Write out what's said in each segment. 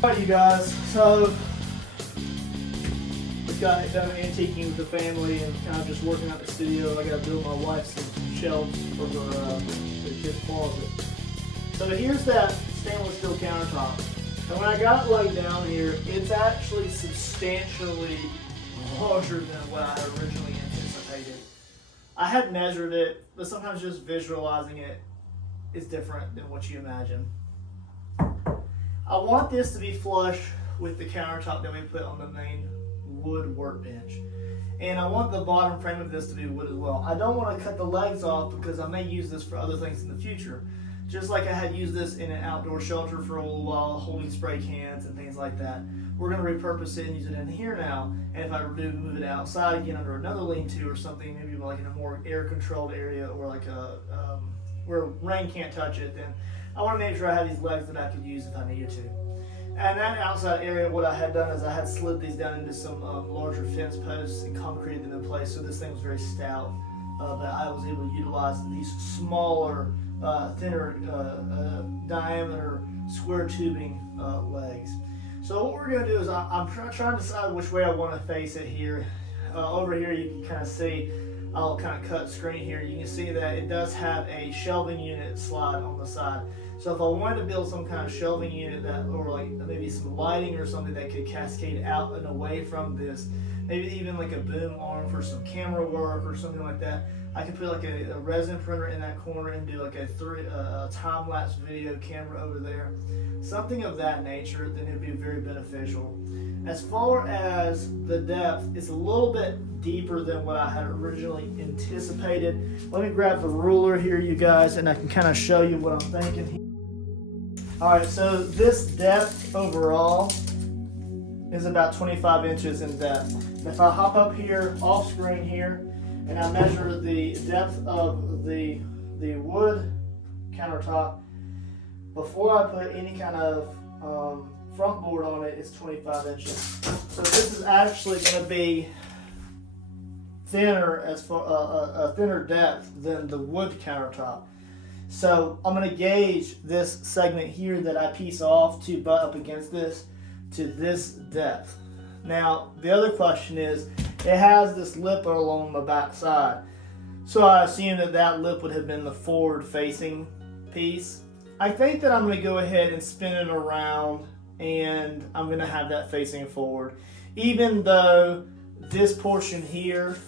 Alright you guys, so we got done antiquing with the family and kind of just working out the studio. I got to build my wife some shelves for the kids' closet. So here's that stainless steel countertop. And when I got it laid down here, it's actually substantially larger than what I had originally anticipated. I had measured it, but sometimes just visualizing it is different than what you imagine. I want this to be flush with the countertop that we put on the main wood workbench. And I want the bottom frame of this to be wood as well. I don't want to cut the legs off because I may use this for other things in the future. Just like I had used this in an outdoor shelter for a little while, holding spray cans and things like that. We're going to repurpose it and use it in here now. And if I move it outside again under another lean-to or something, maybe like in a more air-controlled area or like a where rain can't touch it, then I want to make sure I have these legs that I could use if I needed to. And that outside area, what I had done is I had slid these down into some larger fence posts and concreted them in place, so this thing was very stout. That I was able to utilize these smaller, thinner diameter square tubing legs. So what we're going to do is I'm trying to decide which way I want to face it here. Over here you can kind of see, I'll kind of cut screen here. You can see that it does have a shelving unit slide on the side. So if I wanted to build some kind of shelving unit that, or like maybe some lighting or something that could cascade out and away from this, maybe even like a boom arm for some camera work or something like that, I could put like a resin printer in that corner and do like a time-lapse video camera over there. Something of that nature, then it would be very beneficial. As far as the depth, it's a little bit deeper than what I had originally anticipated. Let me grab the ruler here, you guys, and I can kind of show you what I'm thinking here. All right, so this depth overall is about 25 inches in depth. If I hop up here, off screen here, and I measure the depth of the wood countertop, before I put any kind of front board on it, it's 25 inches. So this is actually going to be thinner, as far a thinner depth than the wood countertop. So I'm going to gauge this segment here that I piece off to butt up against this to this depth. Now the other question is, it has this lip along the back side. So I assume that that lip would have been the forward facing piece. I think that I'm going to go ahead and spin it around and I'm going to have that facing forward. Even though this portion here,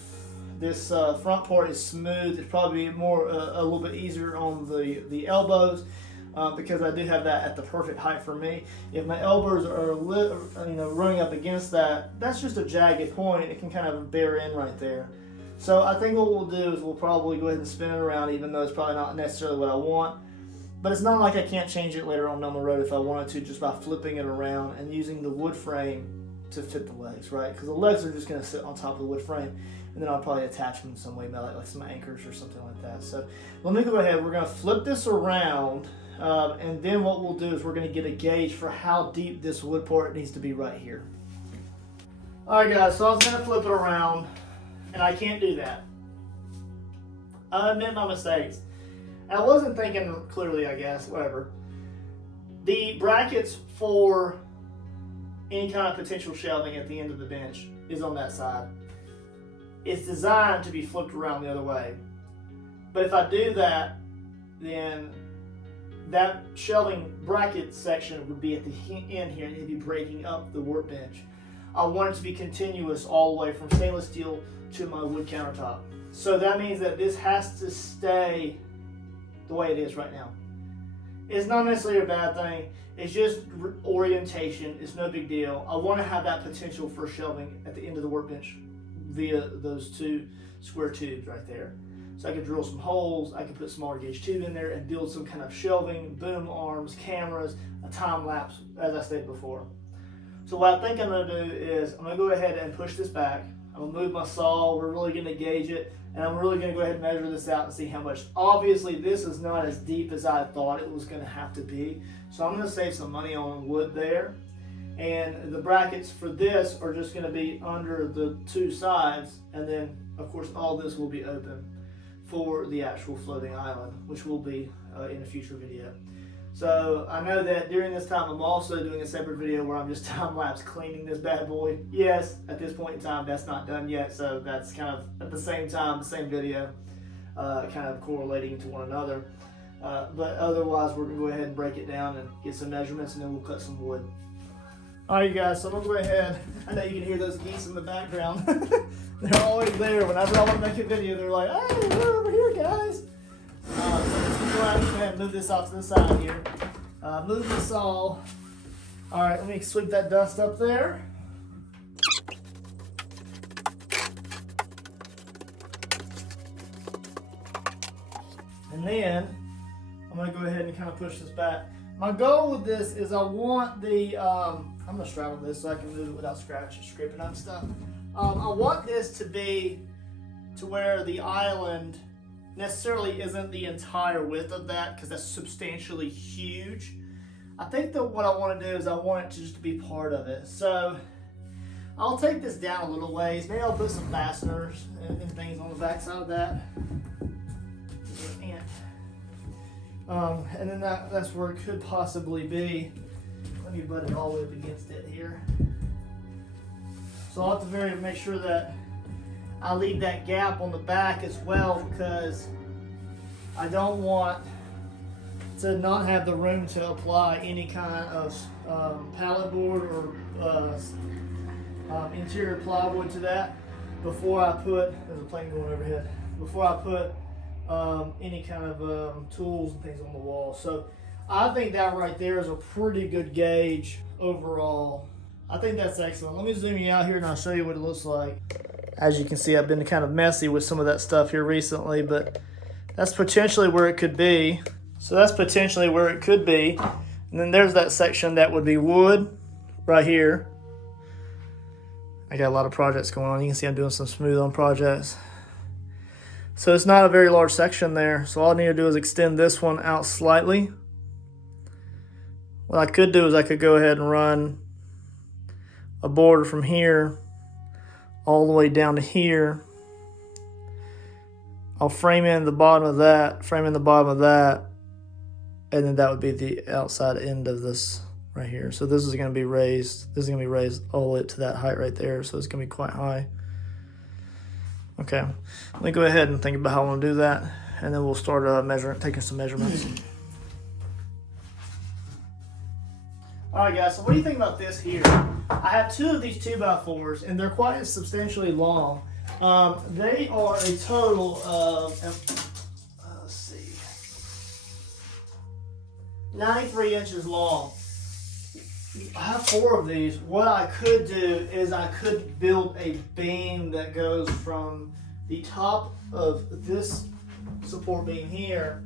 this front part is smooth, it's probably more a little bit easier on the elbows because I do have that at the perfect height for me. If my elbows are running up against that, that's just a jagged point. It can kind of bear in right there. So I think what we'll do is we'll probably go ahead and spin it around, even though it's probably not necessarily what I want. But it's not like I can't change it later on down the road if I wanted to, just by flipping it around and using the wood frame to fit the legs, right? Because the legs are just going to sit on top of the wood frame, and then I'll probably attach them in some way, like some anchors or something like that. So let me go ahead. We're going to flip this around, and then what we'll do is we're going to get a gauge for how deep this wood part needs to be right here. All right, guys, so I was going to flip it around, and I can't do that. I admit my mistakes. I wasn't thinking clearly, I guess, whatever. The brackets for any kind of potential shelving at the end of the bench is on that side. It's designed to be flipped around the other way. But if I do that, then that shelving bracket section would be at the end here and it'd be breaking up the workbench. I want it to be continuous all the way from stainless steel to my wood countertop. So that means that this has to stay the way it is right now. It's not necessarily a bad thing. It's just orientation. It's no big deal. I want to have that potential for shelving at the end of the workbench via those two square tubes right there. So I could drill some holes, I could put smaller gauge tube in there and build some kind of shelving, boom arms, cameras, a time lapse, as I stated before. So what I think I'm going to do is I'm going to go ahead and push this back. I'm going to move my saw. We're really going to gauge it. And I'm really going to go ahead and measure this out and see how much. Obviously, this is not as deep as I thought it was going to have to be. So I'm going to save some money on wood there. And the brackets for this are just going to be under the two sides. And then, of course, all this will be open for the actual floating island, which will be in a future video. So I know that during this time I'm also doing a separate video where I'm just time-lapse cleaning this bad boy. Yes, at this point in time that's not done yet, so that's kind of at the same time, the same video, kind of correlating to one another. But otherwise we're going to go ahead and break it down and get some measurements, and then we'll cut some wood. Alright you guys, so I'm going to go ahead. I know you can hear those geese in the background. They're always there. Whenever I want to make a video, they're like, hey, we're over here, guys. So I'm just going to go ahead and move this off to the side here. Move this all. Alright, let me sweep that dust up there. And then I'm going to go ahead and kind of push this back. My goal with this is I want the, I'm going to straddle this so I can move it without scraping on stuff. I want this to be to where the island necessarily isn't the entire width of that, because that's substantially huge. I think that what I want to do is I want it to just be part of it. So I'll take this down a little ways. Maybe I'll put some fasteners and things on the back side of that. And then that's where it could possibly be. Let me butt it all the way up against it here. So I'll have to make sure that I leave that gap on the back as well, because I don't want to not have the room to apply any kind of pallet board or interior plywood to that before I put, there's a plane going overhead, before I put any kind of tools and things on the wall. So I think that right there is a pretty good gauge overall. I think that's excellent. Let me zoom you out here and I'll show you what it looks like. As you can see, I've been kind of messy with some of that stuff here recently, but that's potentially where it could be. So that's potentially where it could be. And then there's that section that would be wood right here. I got a lot of projects going on. You can see I'm doing some smooth on projects. So it's not a very large section there. So all I need to do is extend this one out slightly. What I could do is I could go ahead and run a border from here all the way down to here. I'll frame in the bottom of that, frame in the bottom of that, and then that would be the outside end of this right here. So this is going to be raised. This is going to be raised all the way up to that height right there. So it's going to be quite high. Okay, let me go ahead and think about how I want to do that, and then we'll start taking some measurements. All right, guys, so what do you think about this here? I have two of these 2x4s, and they're quite substantially long. They are a total of, let's see, 93 inches long. I have 4 of these. What I could do is I could build a beam that goes from the top of this support beam here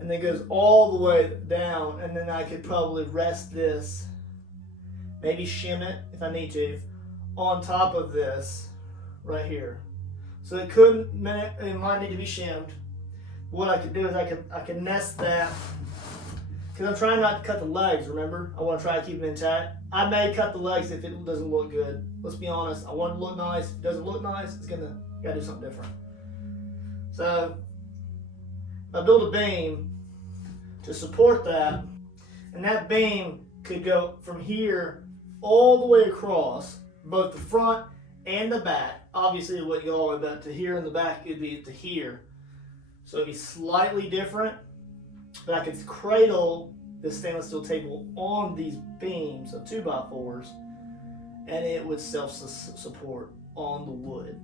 and then goes all the way down, and then I could probably rest this, maybe shim it if I need to, on top of this right here. So it might need to be shimmed. What I could do is I could nest that, because I'm trying not to cut the legs, remember? I want to try to keep them intact. I may cut the legs if it doesn't look good. Let's be honest, I want it to look nice. If it doesn't look nice, gotta do something different. So if I build a beam to support that, and that beam could go from here all the way across, both the front and the back. Obviously it wouldn't go all the way back to here in the back, it'd be to here. So it'd be slightly different, but I could cradle this stainless steel table on these beams of 2x4s, and it would self-support on the wood.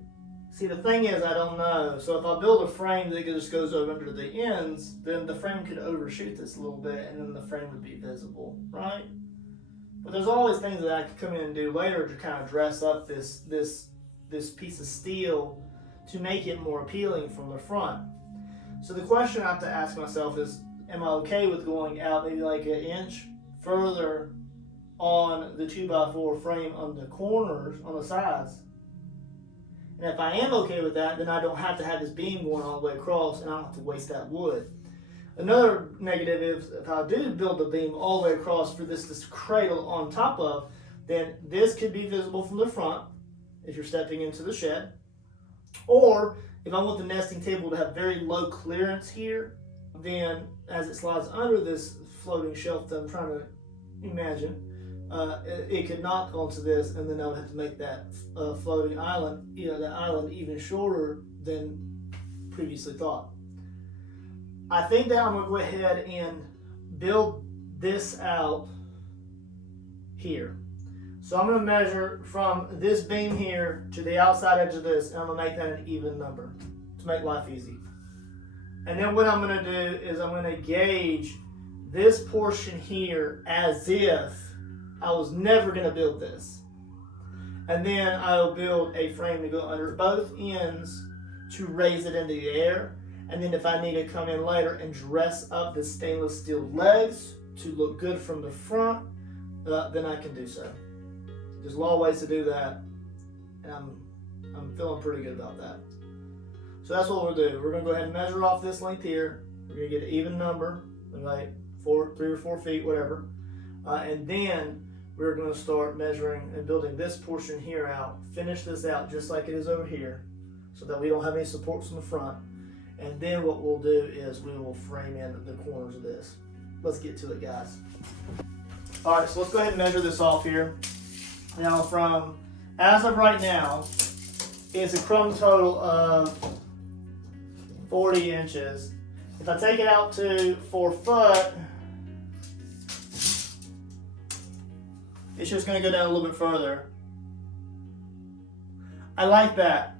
See, the thing is, I don't know. So if I build a frame that just goes over under the ends, then the frame could overshoot this a little bit, and then the frame would be visible, right? But there's always things that I could come in and do later to kind of dress up this piece of steel to make it more appealing from the front. So the question I have to ask myself is, am I okay with going out maybe like an inch further on the 2x4 frame on the corners, on the sides? And if I am okay with that, then I don't have to have this beam going all the way across, and I don't have to waste that wood. Another negative is if I do build a beam all the way across for this cradle on top of, then this could be visible from the front if you're stepping into the shed. Or if I want the nesting table to have very low clearance here, then as it slides under this floating shelf that I'm trying to imagine, it could knock onto this, and then I would have to make that floating island, that island even shorter than previously thought. I think that I'm going to go ahead and build this out here. So I'm going to measure from this beam here to the outside edge of this, and I'm going to make that an even number to make life easy. And then what I'm going to do is I'm going to gauge this portion here as if I was never going to build this. And then I'll build a frame to go under both ends to raise it into the air. And then if I need to come in later and dress up the stainless steel legs to look good from the front, then I can do so. There's a lot of ways to do that, and I'm feeling pretty good about that. So that's what we'll do. We're going to go ahead and measure off this length here. We're going to get an even number, like 3 or 4 feet, whatever. And then we're going to start measuring and building this portion here out, finish this out just like it is over here, so that we don't have any supports in the front. And then what we'll do is we will frame in the corners of this. Let's get to it, guys. All right, so let's go ahead and measure this off here. Now, as of right now, it's a crumb total of 40 inches. If I take it out to 4 foot, it's just going to go down a little bit further. I like that.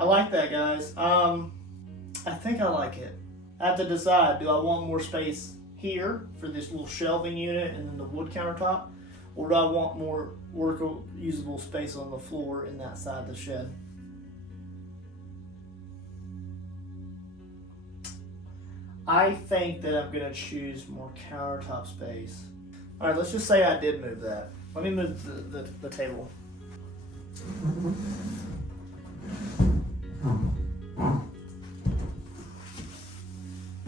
I like that, guys. I think I like it. I have to decide, do I want more space here for this little shelving unit and then the wood countertop? Or do I want more workable, usable space on the floor in that side of the shed? I think that I'm going to choose more countertop space. All right, let's just say I did move that. Let me move the table. It's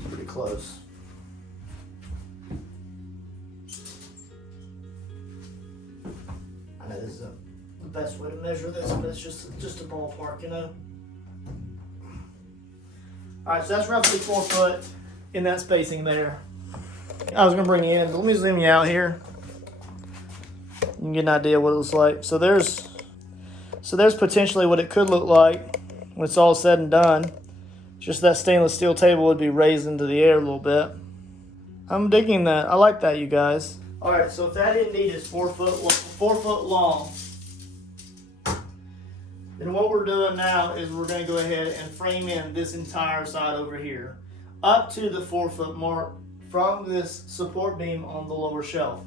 pretty close. I know this is the best way to measure this, but it's just a ballpark, you know? All right, so that's roughly 4 foot in that spacing there. I was gonna bring you in, but let me zoom you out here. You can get an idea what it looks like. So there's potentially what it could look like when it's all said and done. Just that stainless steel table would be raised into the air a little bit. I'm digging that. I like that, you guys. All right, so if that indeed is 4 foot long, then what we're doing now is we're going to go ahead and frame in this entire side over here up to the 4 foot mark from this support beam on the lower shelf.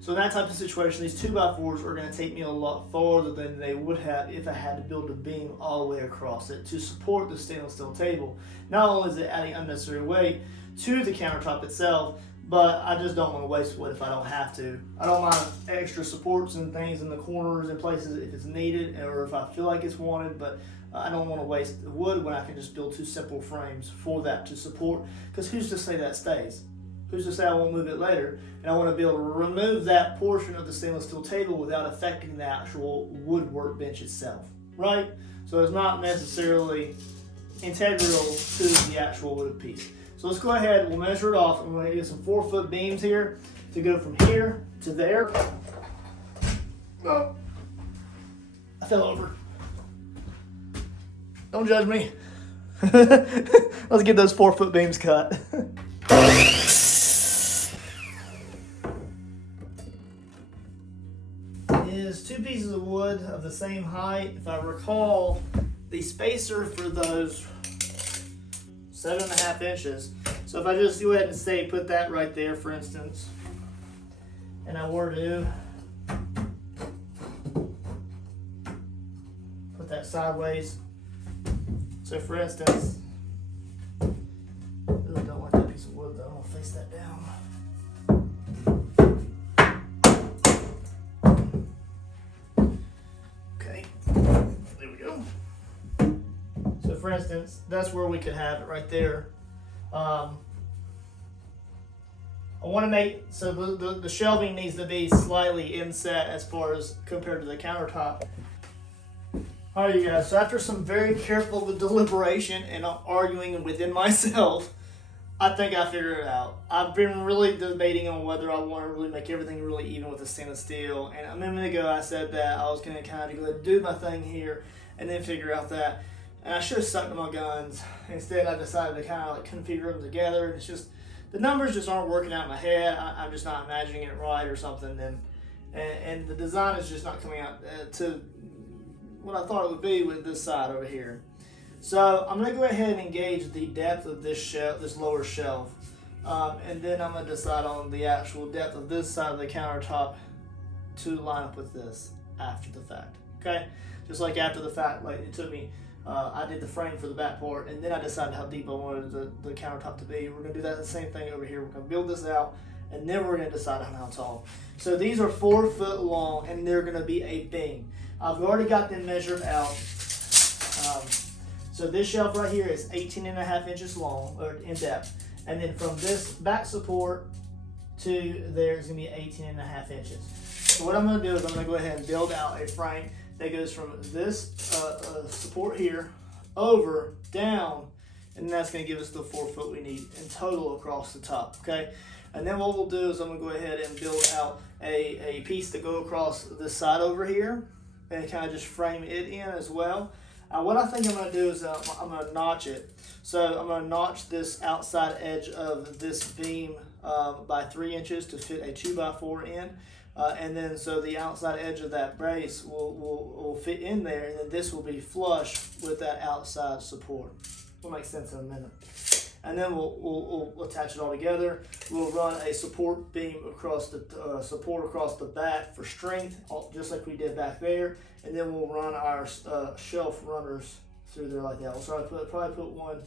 So in that type of situation, these 2x4s are going to take me a lot farther than they would have if I had to build a beam all the way across it to support the stainless steel table. Not only is it adding unnecessary weight to the countertop itself, but I just don't want to waste wood if I don't have to. I don't mind extra supports and things in the corners and places if it's needed or if I feel like it's wanted, but I don't want to waste the wood when I can just build 2 simple frames for that to support, because who's to say that stays? Who's to say I won't move it later? And I want to be able to remove that portion of the stainless steel table without affecting the actual wood workbench itself, right? So it's not necessarily integral to the actual wood piece. So let's go ahead, we'll measure it off. I'm going to get some 4 foot beams here to go from here to there. Oh, I fell over. Don't judge me. Let's get those 4 foot beams cut. Is 2 pieces of wood of the same height. If I recall, the spacer for those 7.5 inches. So if I just go ahead and say, put that right there, for instance, and I were to put that sideways. So for instance, I really don't like that piece of wood though. I'll face that down. Okay, there we go. So for instance, that's where we could have it right there. I want to make, so the shelving needs to be slightly inset as far as compared to the countertop. All right, you guys, so after some very careful deliberation and arguing within myself, I think I figured it out. I've been really debating on whether I want to really make everything really even with the stainless steel. And a minute ago I said that I was going to kind of go ahead and do my thing here and then figure out that. And I should have stuck to my guns. Instead, I decided to kind of like configure them together. It's just, the numbers just aren't working out in my head. I'm just not imagining it right or something. And the design is just not coming out to what I thought it would be with this side over here. So I'm going to go ahead and gauge the depth of this shelf, this lower shelf, and then I'm going to decide on the actual depth of this side of the countertop to line up with this after the fact. Okay, just like after the fact, like it took me, I did the frame for the back part, and then I decided how deep I wanted the countertop to be. We're going to do that the same thing over here. We're going to build this out, and then we're going to decide on how tall. So these are 4 foot long, and they're going to be a beam. I've already got them measured out. So this shelf right here is 18.5 inches long, or in depth. And then from this back support to there is going to be 18.5 inches. So what I'm going to do is I'm going to go ahead and build out a frame that goes from this support here over, down, and that's going to give us the 4 foot we need in total across the top, okay? And then what we'll do is I'm going to go ahead and build out a piece to go across this side over here and kind of just frame it in as well. What I think I'm going to do is I'm going to notch it. So I'm going to notch this outside edge of this beam by 3 inches to fit a 2x4 in. And then so the outside edge of that brace will fit in there, and then this will be flush with that outside support. Will make sense in a minute. And then we'll attach it all together. We'll run a support beam across the support across the back for strength, just like we did back there. And then we'll run our shelf runners through there like that. We'll probably put one.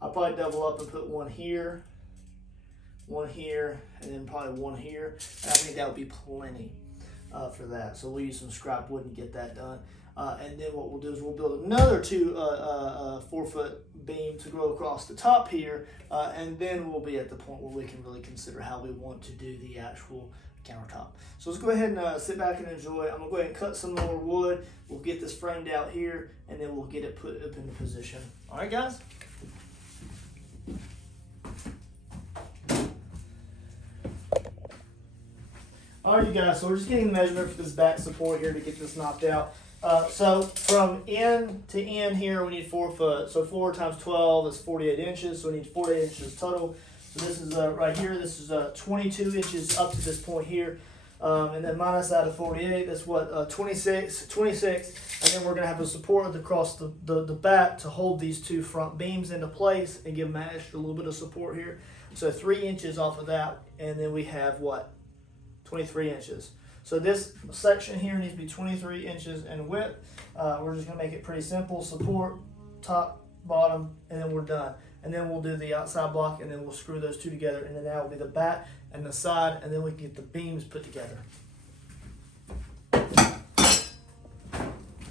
I'll probably double up and put one here, and then probably one here. And I think that would be plenty for that. So we'll use some scrap wood and get that done. And then what we'll do is we'll build another 4 foot beam to go across the top here, and then we'll be at the point where we can really consider how we want to do the actual countertop. So let's go ahead and sit back and enjoy. I'm going to go ahead and cut some more wood. We'll get this framed out here, and then we'll get it put up into position. All right, guys? All right, you guys, so we're just getting the measurement for this back support here to get this knocked out. So from end to end here, we need 4 foot. So 4 times 12 is 48 inches. So we need 48 inches total. So this is right here. This is 22 inches up to this point here. And then minus out of 48, that's what, 26. And then we're going to have a support across the back to hold these 2 front beams into place and give them an extra little bit of support here. So 3 inches off of that. And then we have what? 23 inches. So this section here needs to be 23 inches in width. We're just going to make it pretty simple. Support, top, bottom, and then we're done. And then we'll do the outside block, and then we'll screw those 2 together, and then that will be the back and the side, and then we can get the beams put together.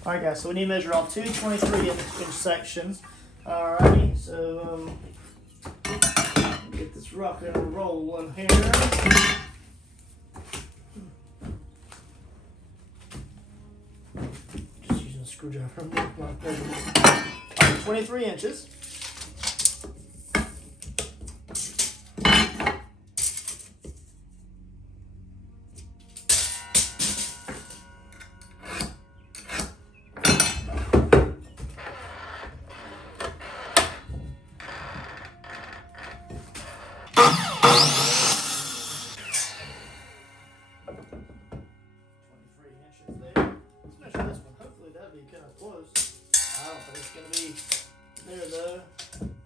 Alright guys, so we need to measure off 2 23-inch sections. Alrighty, so get this rock and roll in here. Screwdriver. 23 inches. Close. I don't think it's gonna be there though.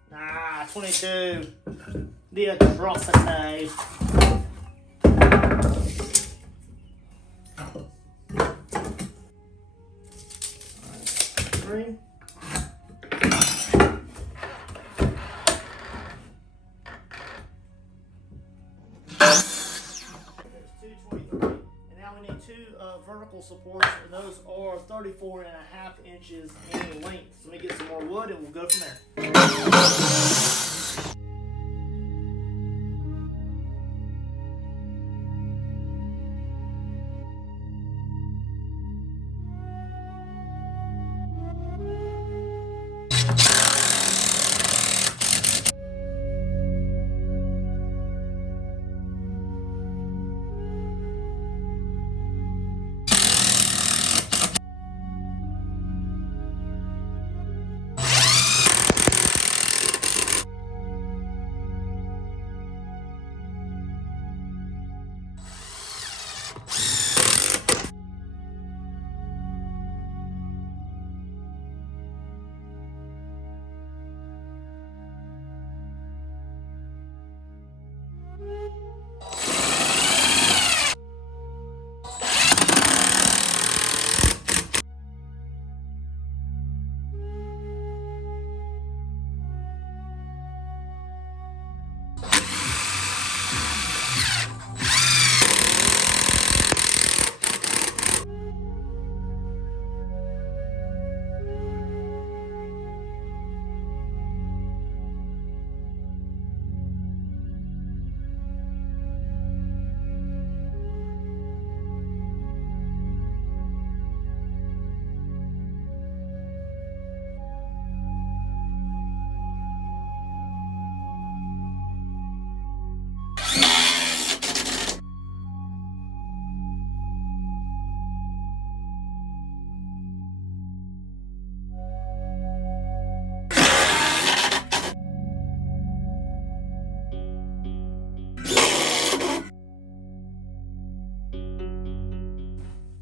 Nah, 22. The atrocity. Three. Vertical supports, and those are 34.5 inches in length. So let me get some more wood and we'll go from there.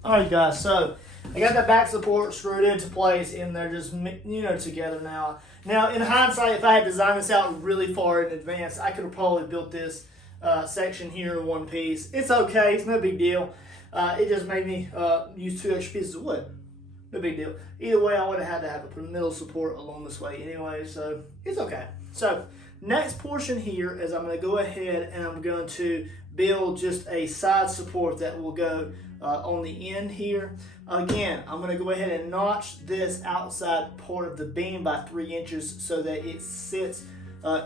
Alright guys, so I got that back support screwed into place and they're just, together now. Now in hindsight, if I had designed this out really far in advance, I could have probably built this section here in one piece. It's okay, it's no big deal. It just made me use 2 extra pieces of wood. No big deal. Either way, I would have had to have a middle support along this way anyway, so it's okay. So next portion here is I'm going to go ahead and I'm going to build just a side support that will go on the end here. Again, I'm going to go ahead and notch this outside part of the beam by 3 inches so that it sits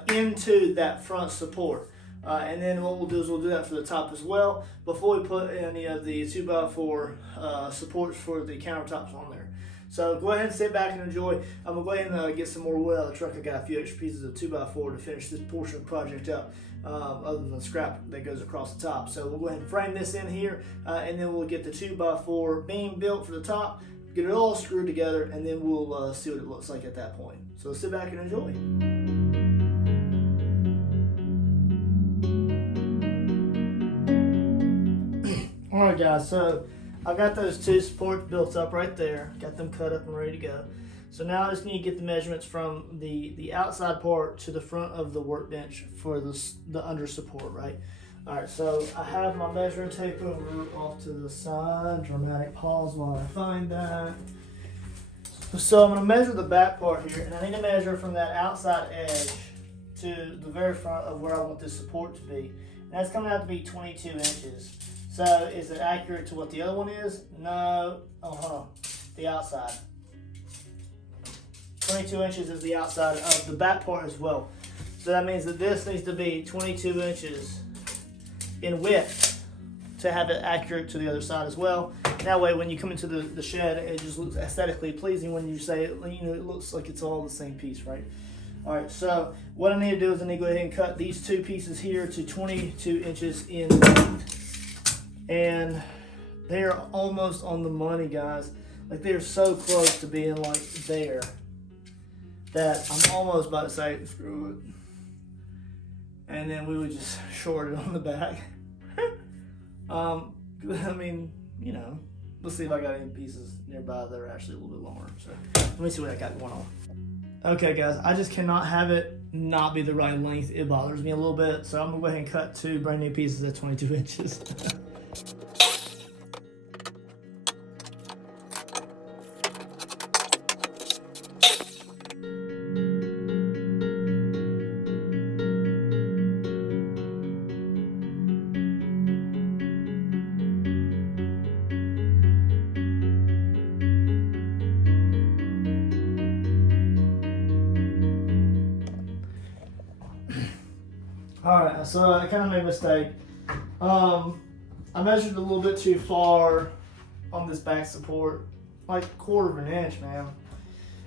into that front support. And then what we'll do is we'll do that for the top as well before we put any of the 2x4 supports for the countertops on there. So go ahead and sit back and enjoy. I'm going to go ahead and get some more wood out of the truck. I got a few extra pieces of 2x4 to finish this portion of the project up, other than the scrap that goes across the top. So we'll go ahead and frame this in here, and then we'll get the 2x4 beam built for the top, get it all screwed together, and then we'll see what it looks like at that point. So sit back and enjoy. Alright guys, so I got those 2 supports built up right there, got them cut up and ready to go. So now I just need to get the measurements from the outside part to the front of the workbench for the under support, right? Alright, so I have my measuring tape over off to the side. Dramatic pause while I find that. So I'm going to measure the back part here, and I need to measure from that outside edge to the very front of where I want this support to be. And that's coming out to be 22 inches. So is it accurate to what the other one is? No. Oh, hold on. The outside. 22 inches is the outside of the back part as well. So that means that this needs to be 22 inches in width to have it accurate to the other side as well. That way when you come into the shed, it just looks aesthetically pleasing when you say it, it looks like it's all the same piece, right? All right, so what I need to do is I need to go ahead and cut these 2 pieces here to 22 inches in length. And they're almost on the money, guys. Like, they're so close to being like there that I'm almost about to say screw it, and then we would just short it on the back. I mean, let's see if I got any pieces nearby that are actually a little bit longer. So let me see what I got going on. Okay guys, I just cannot have it not be the right length. It bothers me a little bit, so I'm gonna go ahead and cut 2 brand new pieces at 22 inches. Alright, so I kind of made a mistake. I measured a little bit too far on this back support, like 1/4 of an inch, man.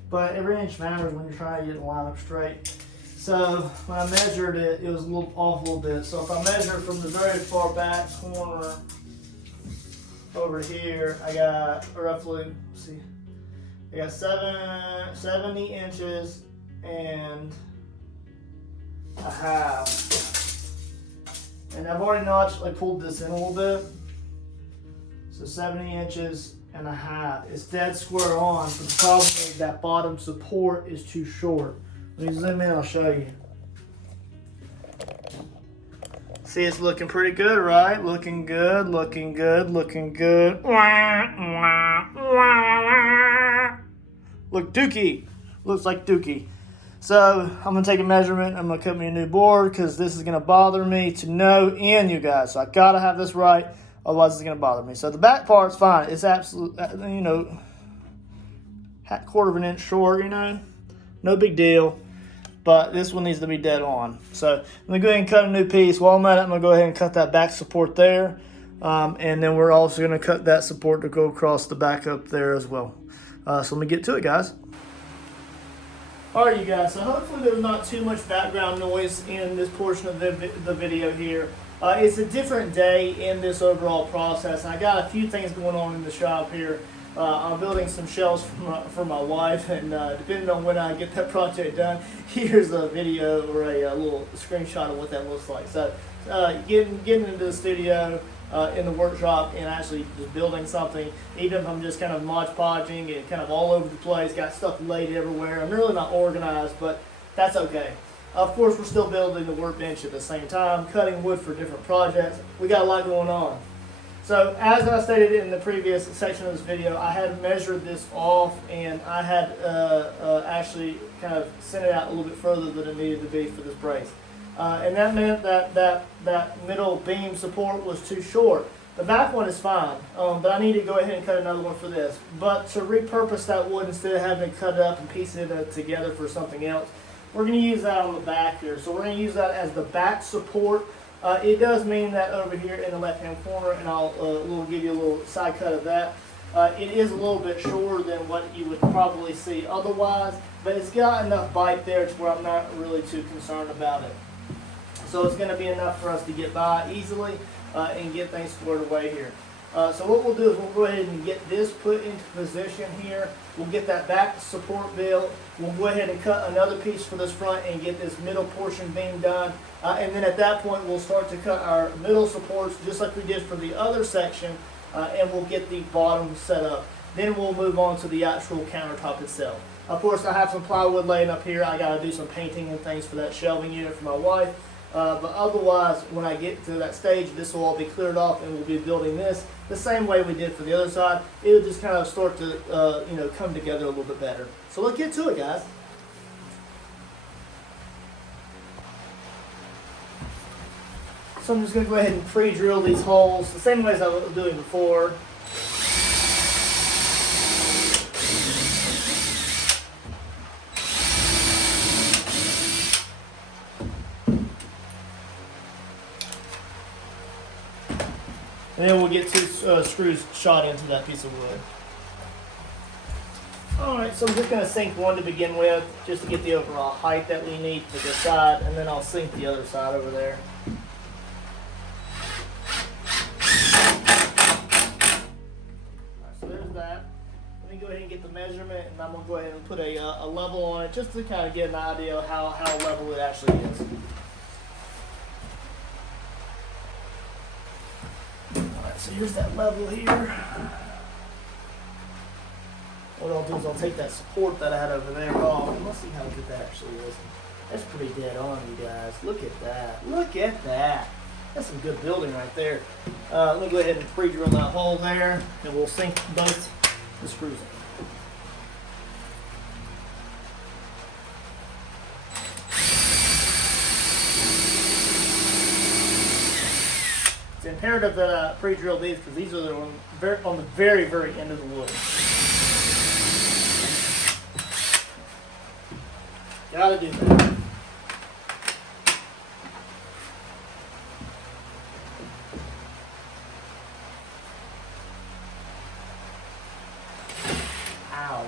But every inch matters when you're trying to get it lined up straight. So when I measured it, it was a little off a little bit. So if I measure from the very far back corner over here, I got roughly, let's see, I got 70 inches and a half. And I've already pulled this in a little bit. So 70 inches and a half. It's dead square on, but the problem is that bottom support is too short. Let me zoom in, I'll show you. See, it's looking pretty good, right? Looking good, looking good, looking good. Look dookie. Looks like dookie. So I'm gonna take a measurement. I'm gonna cut me a new board because this is gonna bother me to no end, you guys. So I gotta have this right, otherwise it's gonna bother me. So the back part's fine. It's absolute, 1/4 of an inch short, no big deal. But this one needs to be dead on. So I'm gonna go ahead and cut a new piece. While I'm at it, I'm gonna go ahead and cut that back support there, and then we're also gonna cut that support to go across the back up there as well. So let me get to it, guys. Alright you guys, so hopefully there's not too much background noise in this portion of the video here. It's a different day in this overall process. I got a few things going on in the shop here. I'm building some shelves for my wife, and depending on when I get that project done, here's a video or a little screenshot of what that looks like. So getting into the studio, in the workshop and actually just building something, even if I'm just kind of Mod Podging and kind of all over the place, got stuff laid everywhere. I'm really not organized, but that's okay. Of course, we're still building the workbench at the same time, cutting wood for different projects. We got a lot going on. So as I stated in the previous section of this video, I had measured this off and I had actually kind of sent it out a little bit further than it needed to be for this brace. And that meant that middle beam support was too short. The back one is fine, but I need to go ahead and cut another one for this. But to repurpose that wood, instead of having to cut it up and piece it together for something else, we're going to use that on the back here. So we're going to use that as the back support. It does mean that over here in the left-hand corner, and we'll give you a little side cut of that. It is a little bit shorter than what you would probably see otherwise, but it's got enough bite there to where I'm not really too concerned about it. So it's going to be enough for us to get by easily and get things squared away here. So what we'll do is we'll go ahead and get this put into position here. We'll get that back support built. We'll go ahead and cut another piece for this front and get this middle portion beam done. And then at that point we'll start to cut our middle supports just like we did for the other section, and we'll get the bottom set up. Then we'll move on to the actual countertop itself. Of course, I have some plywood laying up here. I got to do some painting and things for that shelving unit for my wife. But otherwise, when I get to that stage, this will all be cleared off and we'll be building this the same way we did for the other side. It'll just kind of start to come together a little bit better. So let's get to it, guys. So I'm just going to go ahead and pre-drill these holes the same way as I was doing before. And then we'll get two screws shot into that piece of wood. Alright, so I'm just going to sink one to begin with, just to get the overall height that we need for this side, and then I'll sink the other side over there. Alright, so there's that. Let me go ahead and get the measurement, and I'm going to go ahead and put a level on it, just to kind of get an idea of how level it actually is. So here's that level here. What I'll do is I'll take that support that I had over there off, and let's see how good that actually is. That's pretty dead on, you guys. Look at that. Look at that. That's some good building right there. Let me go ahead and pre-drill that hole there, and we'll sink both the screws in. It's imperative that I pre-drill these because these are on the very, very end of the wood. Gotta do that. Ow.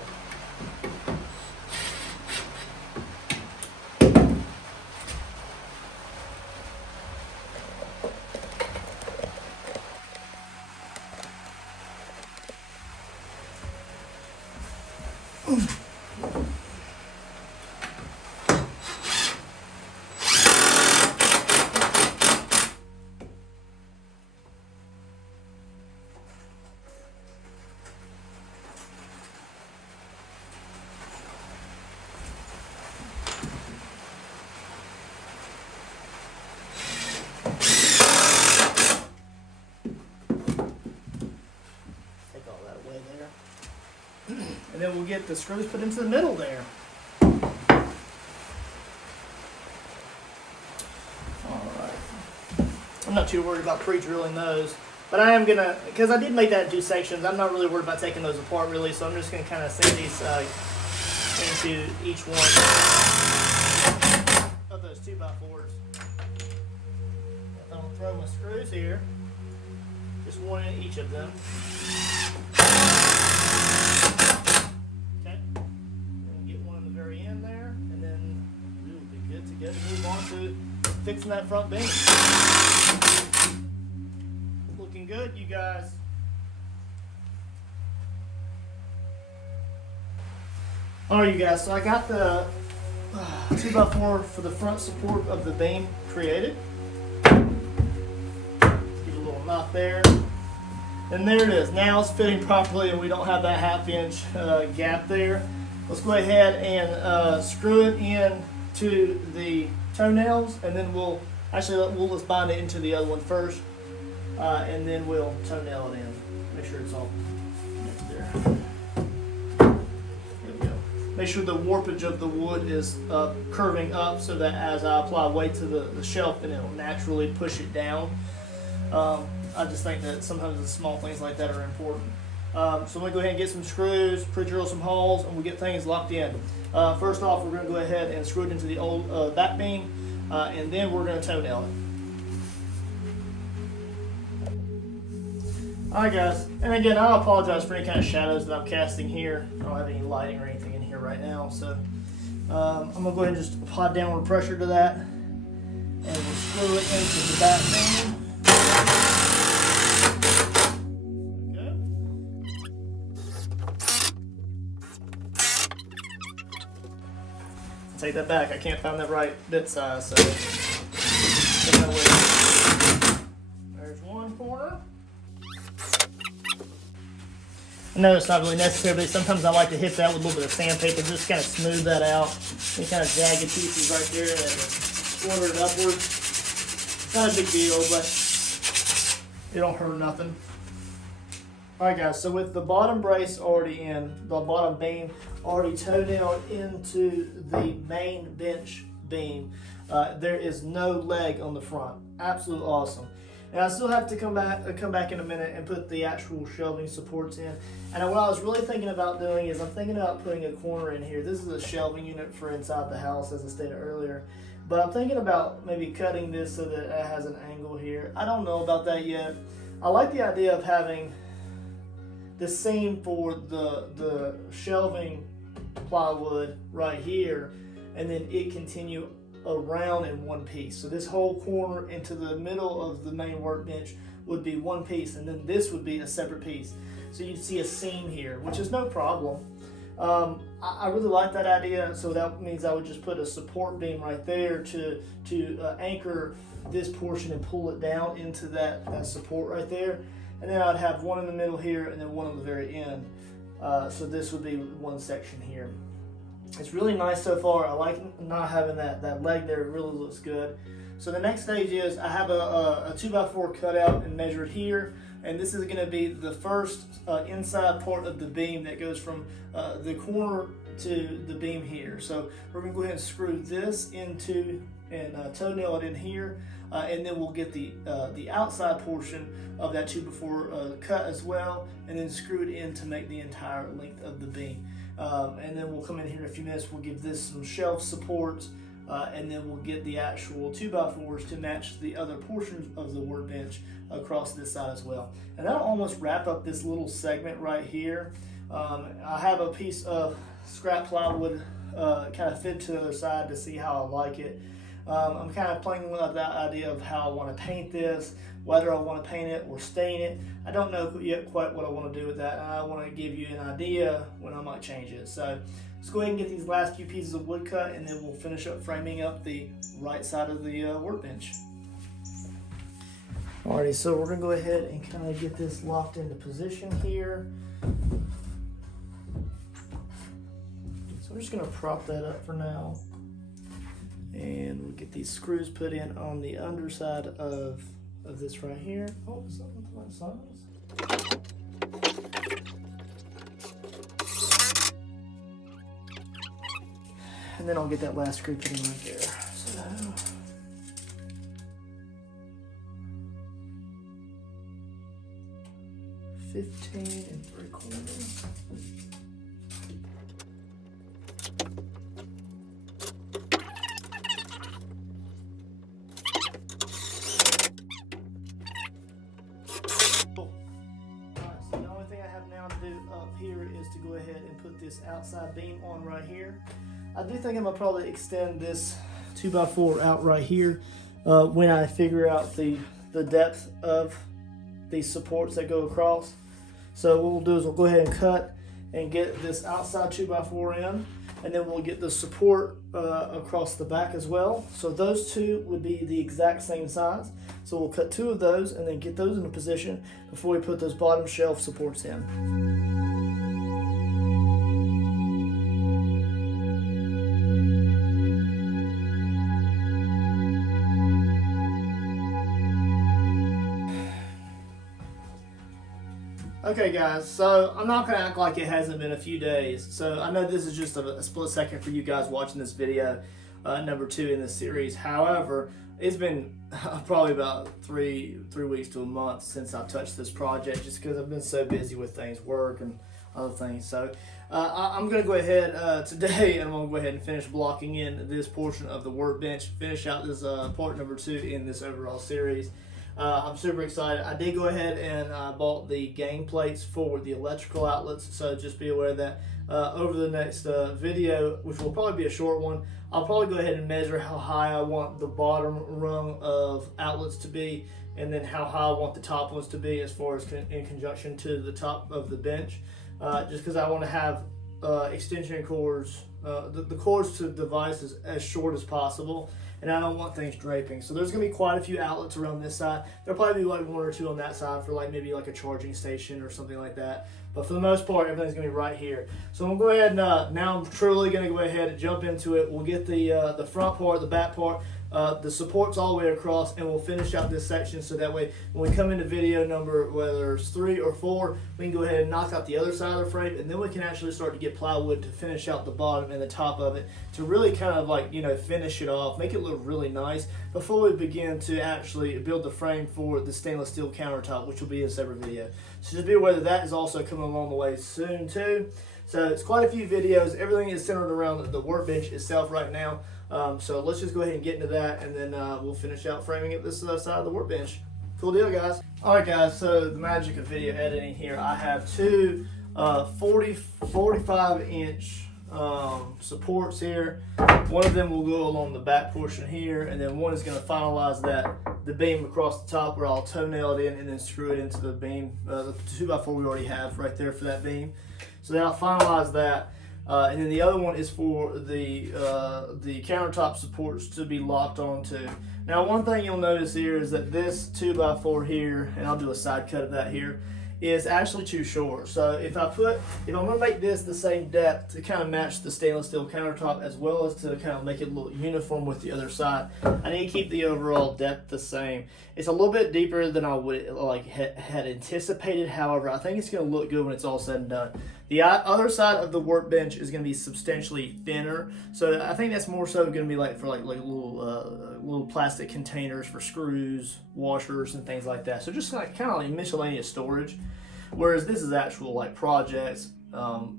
And then we'll get the screws put into the middle there. Alright. I'm not too worried about pre-drilling those. But I am going to, because I did make that in two sections, I'm not really worried about taking those apart really, so I'm just going to kind of sink these into each one of those 2x4s. I'm going to throw my screws here, just one in each of them. Okay, and get one in the very end there, and then we will be good to go to move on to fixing that front beam. Looking good, you guys. Alright, you guys, so I got the 2x4 for the front support of the beam created. Let's give it a little lock there. And there it is. Now it's fitting properly and we don't have that 1/2 inch gap there. Let's go ahead and screw it in to the toenails, and then we'll just bind it into the other one first, and then we'll toenail it in. Make sure it's all there. There we go. Make sure the warpage of the wood is curving up so that as I apply weight to the shelf, then it will naturally push it down. I just think that sometimes the small things like that are important. So I'm going to go ahead and get some screws, pre-drill some holes, and we'll get things locked in. First off, we're going to go ahead and screw it into the old back beam, and then we're going to toenail it. Alright guys, and again, I apologize for any kind of shadows that I'm casting here. I don't have any lighting or anything in here right now, so I'm going to go ahead and just apply downward pressure to that, and we'll screw it into the back beam. Take that back. I can't find the right bit size, so there's one corner. I know it's not really necessary, but sometimes I like to hit that with a little bit of sandpaper, just kind of smooth that out. Any kind of jagged pieces right there and quarter it upwards. Not a big deal, but it don't hurt nothing. Alright guys, so with the bottom brace already in, the bottom beam already toenailed into the main bench beam, there is no leg on the front. Absolutely awesome. And I still have to come back in a minute and put the actual shelving supports in. And what I was really thinking about doing is I'm thinking about putting a corner in here. This is a shelving unit for inside the house, as I stated earlier. But I'm thinking about maybe cutting this so that it has an angle here. I don't know about that yet. I like the idea of having the seam for the shelving plywood right here, and then it continue around in one piece. So this whole corner into the middle of the main workbench would be one piece, and then this would be a separate piece. So you'd see a seam here, which is no problem. I really like that idea. So that means I would just put a support beam right there to anchor this portion and pull it down into that support right there. And then I'd have one in the middle here and then one on the very end. So this would be one section here. It's really nice so far. I like not having that leg there. It really looks good. So the next stage is I have a 2x4 cutout and measured here. And this is going to be the first inside part of the beam that goes from the corner to the beam here. So we're going to go ahead and screw this into and toenail it in here. And then we'll get the outside portion of that 2x4 cut as well, and then screw it in to make the entire length of the beam. And then we'll come in here in a few minutes, we'll give this some shelf supports, and then we'll get the actual 2x4s to match the other portions of the workbench across this side as well. And that'll almost wrap up this little segment right here. I have a piece of scrap plywood kind of fit to the other side to see how I like it. I'm kind of playing with that idea of how I want to paint this, whether I want to paint it or stain it. I don't know yet quite what I want to do with that, and I want to give you an idea when I might change it. So let's go ahead and get these last few pieces of wood cut, and then we'll finish up framing up the right side of the workbench. Alrighty, so we're going to go ahead and kind of get this locked into position here. So we're just going to prop that up for now. And we'll get these screws put in on the underside of this right here. Oh, something to my size. And then I'll get that last screw put in right there. So 15 3/4. Here is to go ahead and put this outside beam on right here. I do think I'm gonna probably extend this 2x4 out right here when I figure out the depth of these supports that go across. So what we'll do is we'll go ahead and cut, and get this outside 2x4 in, and then we'll get the support across the back as well. So those two would be the exact same size. So we'll cut 2 of those and then get those in a position before we put those bottom shelf supports in. Okay guys, so I'm not going to act like it hasn't been a few days. So I know this is just a split second for you guys watching this video, number 2 in this series. However, it's been probably about three weeks to a month since I've touched this project, just because I've been so busy with things, work and other things. So I'm going to go ahead today, and I'm going to go ahead and finish blocking in this portion of the workbench, finish out this part number 2 in this overall series. I'm super excited. I did go ahead and bought the gang plates for the electrical outlets, so just be aware that over the next video, which will probably be a short one, I'll probably go ahead and measure how high I want the bottom rung of outlets to be, and then how high I want the top ones to be as far as in conjunction to the top of the bench, just because I want to have extension cords, the cords to the devices as short as possible, and I don't want things draping. So there's going to be quite a few outlets around this side. There'll probably be like 1 or 2 on that side for like maybe like a charging station or something like that. But for the most part, everything's going to be right here. So I'm going to go ahead and now I'm truly going to go ahead and jump into it. We'll get the front part, the back part, the supports all the way across, and we'll finish out this section so that way when we come into video number, whether it's 3 or 4, we can go ahead and knock out the other side of the frame, and then we can actually start to get plywood to finish out the bottom and the top of it to really kind of like, you know, finish it off, make it look really nice before we begin to actually build the frame for the stainless steel countertop, which will be in a separate video. So just be aware that that is also coming along the way soon too. So it's quite a few videos. Everything is centered around the workbench itself right now. So let's just go ahead and get into that, and then we'll finish out framing it this side of the workbench. Cool deal, guys. All right, guys, so the magic of video editing here. I have 2 45-inch supports here. One of them will go along the back portion here, and then one is going to finalize the beam across the top where I'll toenail it in and then screw it into the beam, the 2x4 we already have right there for that beam. So then I'll finalize that. And then the other one is for the countertop supports to be locked onto. Now, one thing you'll notice here is that this 2x4 here, and I'll do a side cut of that here, is actually too short. So if I'm gonna make this the same depth to kind of match the stainless steel countertop, as well as to kind of make it look uniform with the other side, I need to keep the overall depth the same. It's a little bit deeper than I would had anticipated. However, I think it's gonna look good when it's all said and done. The other side of the workbench is going to be substantially thinner, so I think that's more so going to be like for like little plastic containers for screws, washers, and things like that. So just like kind of like miscellaneous storage. Whereas this is actual like projects,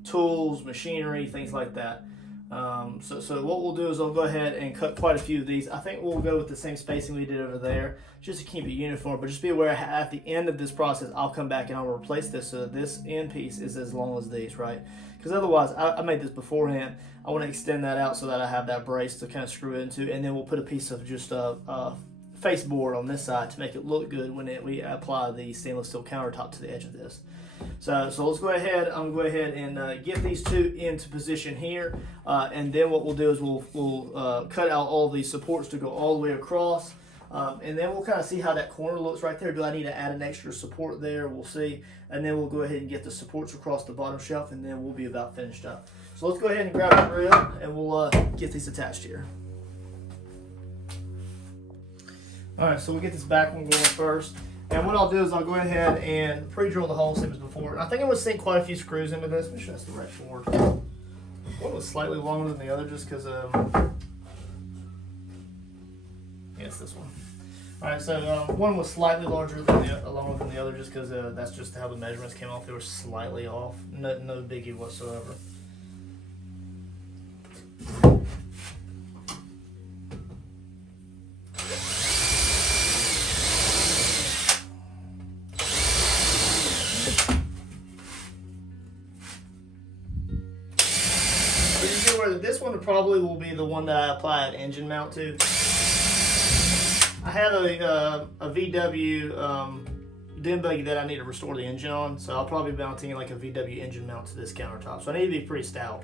tools, machinery, things like that. So what we'll do is I'll go ahead and cut quite a few of these. I think we'll go with the same spacing we did over there, just to keep it uniform. But just be aware, at the end of this process, I'll come back and I'll replace this so that this end piece is as long as these, right? Because otherwise, I made this beforehand. I want to extend that out so that I have that brace to kind of screw into, and then we'll put a piece of just face board on this side to make it look good when we apply the stainless steel countertop to the edge of this. So let's go ahead. I'm going to go ahead and get these 2 into position here, and then what we'll do is we'll cut out all these supports to go all the way across, and then we'll kind of see how that corner looks right there. Do I need to add an extra support there? We'll see, and then we'll go ahead and get the supports across the bottom shelf, and then we'll be about finished up. So let's go ahead and grab the drill, and we'll get these attached here. All right, so we'll get this back one going first. And what I'll do is I'll go ahead and pre-drill the hole same as before. And I think I'm going to sink quite a few screws into this. Make sure that's the right board. One was slightly longer than the other just because yeah, it's this one. All right, so one was slightly longer than the other just because that's just how the measurements came off. They were slightly off. No biggie whatsoever. This one probably will be the one that I apply an engine mount to. I have a VW den buggy that I need to restore the engine on, so I'll probably be mounting like a VW engine mount to this countertop. So I need to be pretty stout.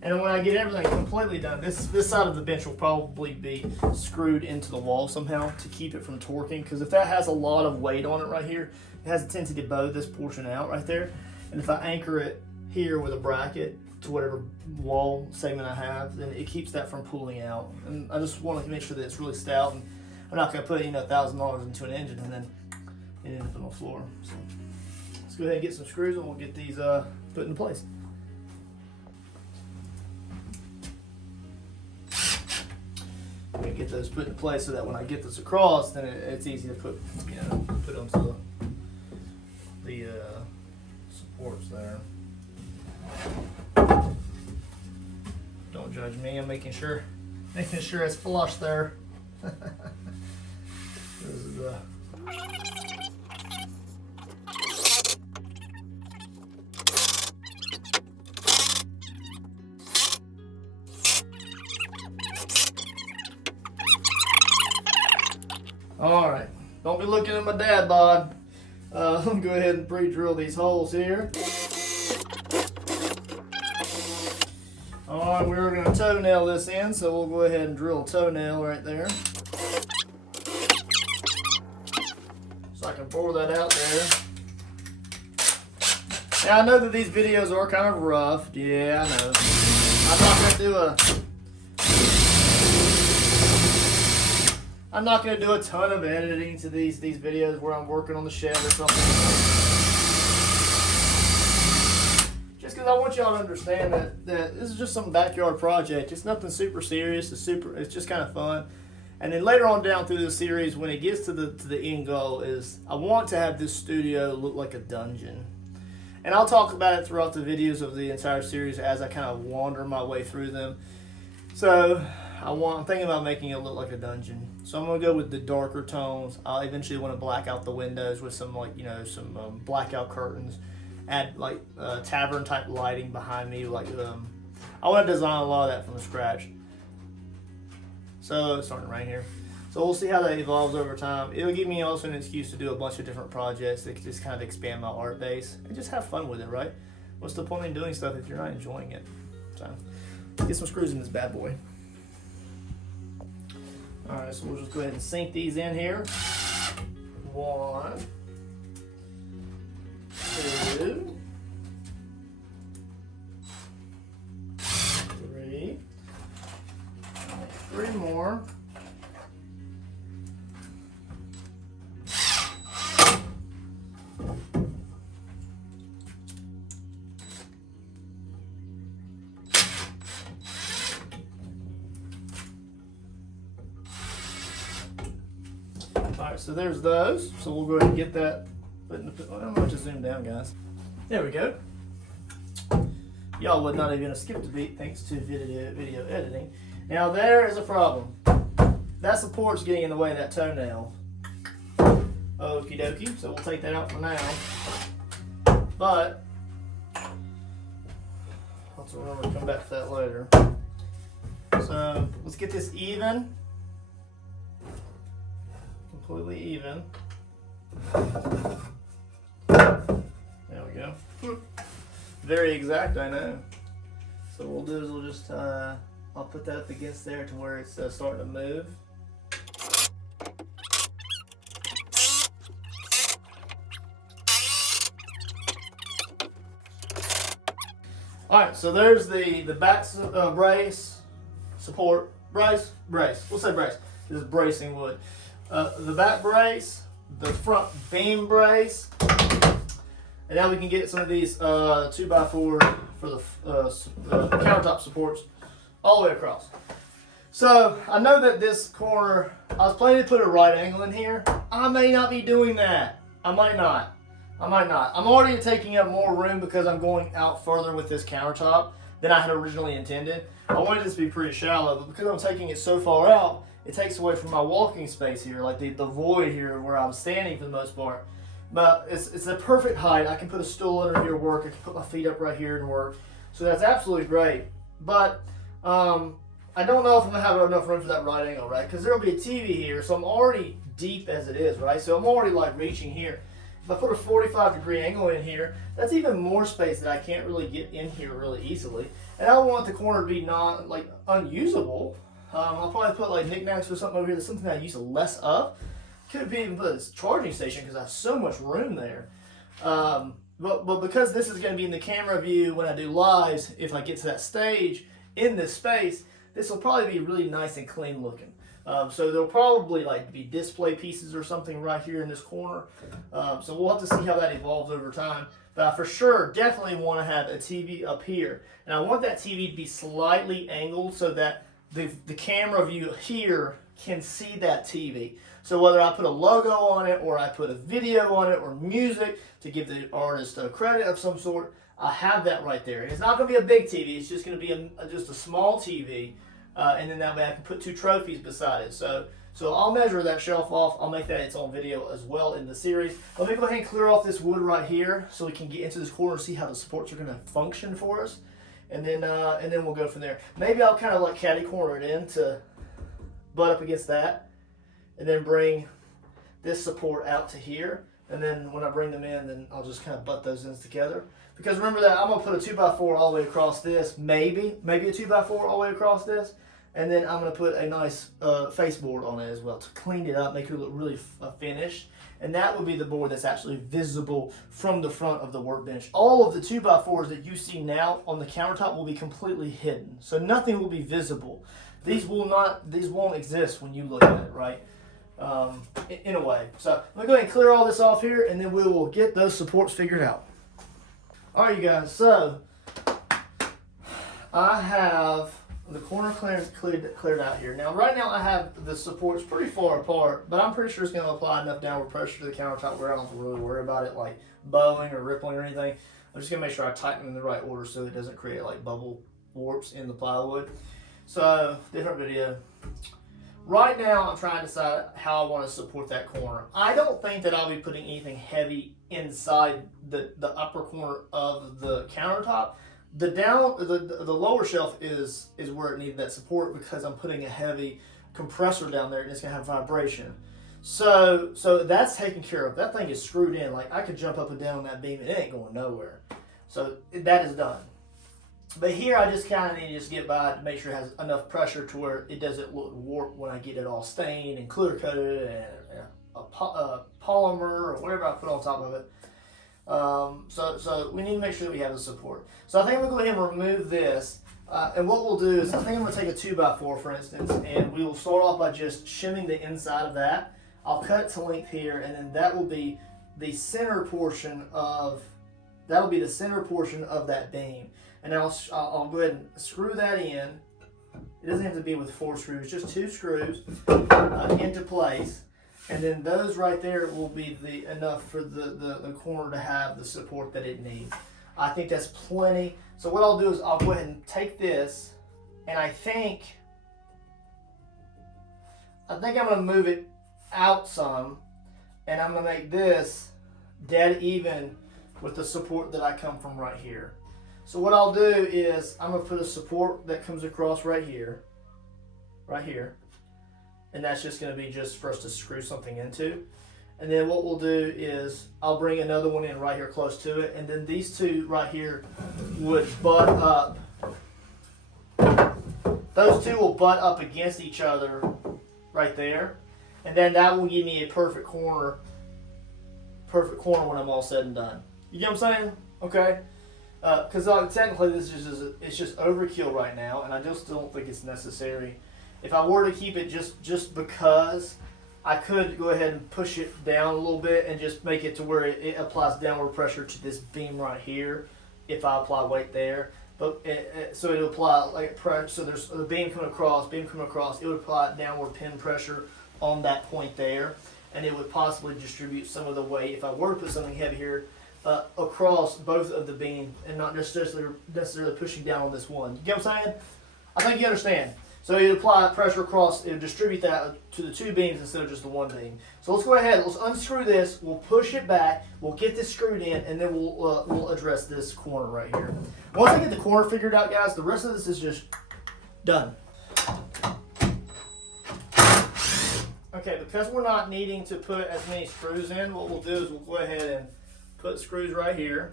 And when I get everything completely done, this side of the bench will probably be screwed into the wall somehow to keep it from torquing, because if that has a lot of weight on it right here, it has a tendency to bow this portion out right there. And if I anchor it here with a bracket to whatever wall segment I have, then it keeps that from pulling out. And I just want to make sure that it's really stout, and I'm not going to put $1,000 into an engine and then it end up on the floor. So let's go ahead and get some screws and we'll get these put into place. Get those put in place so that when I get this across, then it's easy to put them to the supports there. Don't judge me. I'm making sure it's flush there. This is all right. Don't be looking at my dad bod. Let me go ahead and pre-drill these holes here. Alright, we're going to toenail this in, so we'll go ahead and drill a toenail right there. So I can bore that out there. Now I know that these videos are kind of rough. Yeah, I know. I'm not going to do a ton of editing to these videos where I'm working on the shed or something. Just because I want y'all to understand that this is just some backyard project. It's nothing super serious. It's just kind of fun. And then later on down through the series, when it gets to the end goal, is I want to have this studio look like a dungeon. And I'll talk about it throughout the videos of the entire series as I kind of wander my way through them. So I'm thinking about making it look like a dungeon. So I'm going to go with the darker tones. I'll eventually want to black out the windows with some some blackout curtains. Add like tavern type lighting behind me. I want to design a lot of that from scratch. So it's starting to rain here. So we'll see how that evolves over time. It'll give me also an excuse to do a bunch of different projects that just kind of expand my art base and just have fun with it, right? What's the point in doing stuff if you're not enjoying it? So get some screws in this bad boy. Alright, so we'll just go ahead and sink these in here. 1, 2, 3. 3 more. Alright, so there's those. So we'll go ahead and get that. I don't know how to zoom down, guys. There we go. Y'all would not even have skipped a beat thanks to video editing. Now there is a problem. That support's getting in the way of that toenail. Okie dokie. So we'll take that out for now. But let's remember to come back to that later. So let's get this even. Completely even. There we go. Very exact, I know. So what we'll do is we'll just, I'll put that up against there to where it's starting to move. Alright, so there's the back brace, support, brace. We'll say brace. This is bracing wood. The back brace, the front beam brace, and now we can get some of these 2x4 for the countertop supports all the way across. So I know that this corner, I was planning to put a right angle in here. I may not be doing that. I might not. I'm already taking up more room because I'm going out further with this countertop than I had originally intended. I wanted this to be pretty shallow, but because I'm taking it so far out, it takes away from my walking space here, like the void here where I'm standing for the most part. But it's the perfect height. I can put a stool under here to work. I can put my feet up right here and work. So that's absolutely great. But I don't know if I'm gonna have enough room for that right angle, right? Because there'll be a TV here, so I'm already deep as it is, right? So I'm already like reaching here. If I put a 45-degree angle in here, that's even more space that I can't really get in here really easily. And I don't want the corner to be not like unusable. I'll probably put like knickknacks or something over here. That's something I use less of. Could be even put a charging station because I have so much room there. But because this is going to be in the camera view when I do lives, if I get to that stage in this space, this will probably be really nice and clean looking. So there'll probably like be display pieces or something right here in this corner. So we'll have to see how that evolves over time. But I for sure definitely want to have a TV up here. And I want that TV to be slightly angled so that the camera view here can see that TV. So whether I put a logo on it or I put a video on it or music to give the artist a credit of some sort, I have that right there. And it's not going to be a big TV. It's just going to be just a small TV. And then that way I can put 2 trophies beside it. So I'll measure that shelf off. I'll make that its own video as well in the series. Let me go ahead and clear off this wood right here so we can get into this corner and see how the supports are going to function for us. And then we'll go from there. Maybe I'll kind of like catty corner it in to butt up against that. And then bring this support out to here. And then when I bring them in, then I'll just kind of butt those ends together. Because remember that I'm going to put a 2x4 all the way across this. Maybe a 2x4 all the way across this. And then I'm going to put a nice face board on it as well to clean it up, make it look really finished. And that would be the board that's actually visible from the front of the workbench. All of the 2x4s that you see now on the countertop will be completely hidden. So nothing will be visible. These won't exist when you look at it, right? In a way. So I'm going to go ahead and clear all this off here, and then we will get those supports figured out. Alright, you guys, so I have the corner cleared out here. Now, right now I have the supports pretty far apart, but I'm pretty sure it's going to apply enough downward pressure to the countertop where I don't have to really worry about it like bowing or rippling or anything. I'm just going to make sure I tighten them in the right order so it doesn't create like bubble warps in the plywood. So, different video. Right now, I'm trying to decide how I want to support that corner. I don't think that I'll be putting anything heavy inside the upper corner of the countertop. The lower shelf is where it needed that support because I'm putting a heavy compressor down there and it's gonna have vibration. So that's taken care of. That thing is screwed in. Like I could jump up and down on that beam and it ain't going nowhere. So that is done. But here I just kind of need to just get by to make sure it has enough pressure to where it doesn't look warped when I get it all stained and clear coated and a polymer or whatever I put on top of it. So we need to make sure that we have the support. So I think I'm going to go ahead and remove this. And what we'll do is I think I'm going to take a 2x4 for instance, and we will start off by just shimming the inside of that. I'll cut it to length here, and then that will be the center portion of that beam. And I'll go ahead and screw that in. It doesn't have to be with 4 screws, just 2 screws into place. And then those right there will be enough for the corner to have the support that it needs. I think that's plenty. So what I'll do is I'll go ahead and take this, and I think I'm going to move it out some, and I'm going to make this dead even with the support that I come from right here. So what I'll do is I'm going to put a support that comes across right here. And that's just going to be just for us to screw something into. And then what we'll do is I'll bring another one in right here close to it. And then these two right here would butt up. Those two will butt up against each other right there. And then that will give me a perfect corner when I'm all said and done. You get what I'm saying? Okay. Because technically this is it's just overkill right now, and I just don't think it's necessary. If I were to keep it just because, I could go ahead and push it down a little bit and just make it to where it applies downward pressure to this beam right here. If I apply weight there, but so it'll apply like pressure. So there's the beam coming across. It would apply downward pin pressure on that point there, and it would possibly distribute some of the weight if I were to put something heavy here. Across both of the beam and not necessarily pushing down on this one. You get what I'm saying? I think you understand. So you apply pressure across, it will distribute that to the 2 beams instead of just the 1 beam. So let's go ahead, let's unscrew this, we'll push it back, we'll get this screwed in, and then we'll address this corner right here. Once I get the corner figured out, guys, the rest of this is just done. Okay, because we're not needing to put as many screws in, what we'll do is we'll go ahead and put screws right here.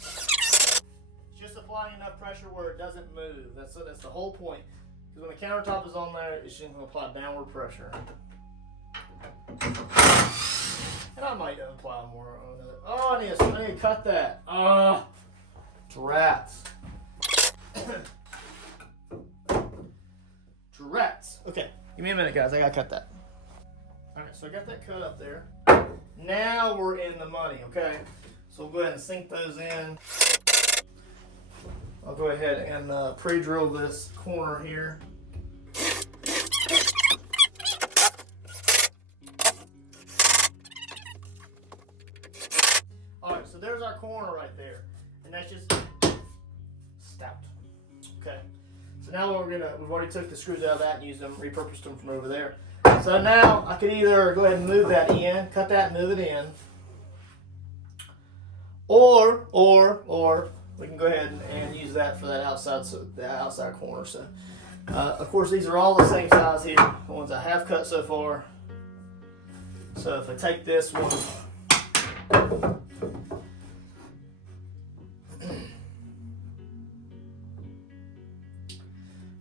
Just applying enough pressure where it doesn't move. That's the whole point. Because when the countertop is on there, it's just going to apply downward pressure. And I might apply more on it. Oh, I need to cut that. Drats. Drats. Okay, give me a minute, guys. I gotta cut that. Alright, so I got that cut up there. Now we're in the money, okay? So we'll go ahead and sink those in. I'll go ahead and pre-drill this corner here. Alright, so there's our corner right there. And that's just stout. Okay. So now we've already took the screws out of that and used them, repurposed them from over there. So now I could either go ahead and move that in, cut that and move it in, or we can go ahead and use that for that outside corner. So of course these are all the same size here, the ones I have cut so far. So if I take this one,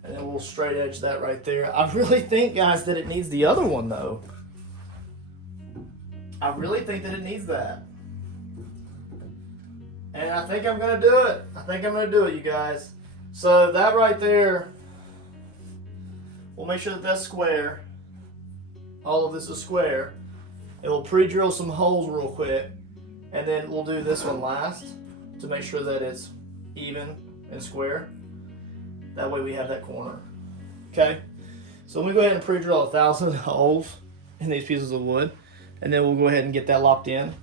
and then we'll straight edge that right there. I really think, guys, that it needs the other one, though. I really think that it needs that. And I think I'm going to do it. I think I'm going to do it, you guys. So that right there, we'll make sure that that's square. All of this is square. And we'll pre-drill some holes real quick. And then we'll do this one last to make sure that it's even and square. That way we have that corner. Okay? So we go ahead and pre-drill 1,000 holes in these pieces of wood. And then we'll go ahead and get that locked in.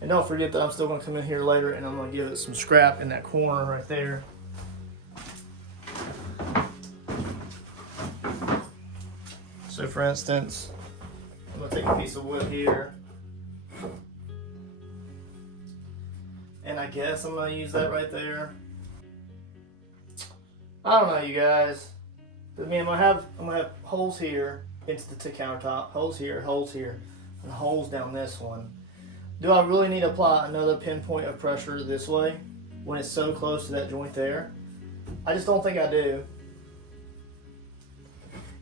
And don't forget that I'm still going to come in here later and I'm going to give it some scrap in that corner right there. So for instance, I'm going to take a piece of wood here. And I guess I'm going to use that right there. I don't know, you guys. But I mean, I'm gonna have holes here into the countertop, holes here, and holes down this one. Do I really need to apply another pinpoint of pressure this way when it's so close to that joint there? I just don't think I do.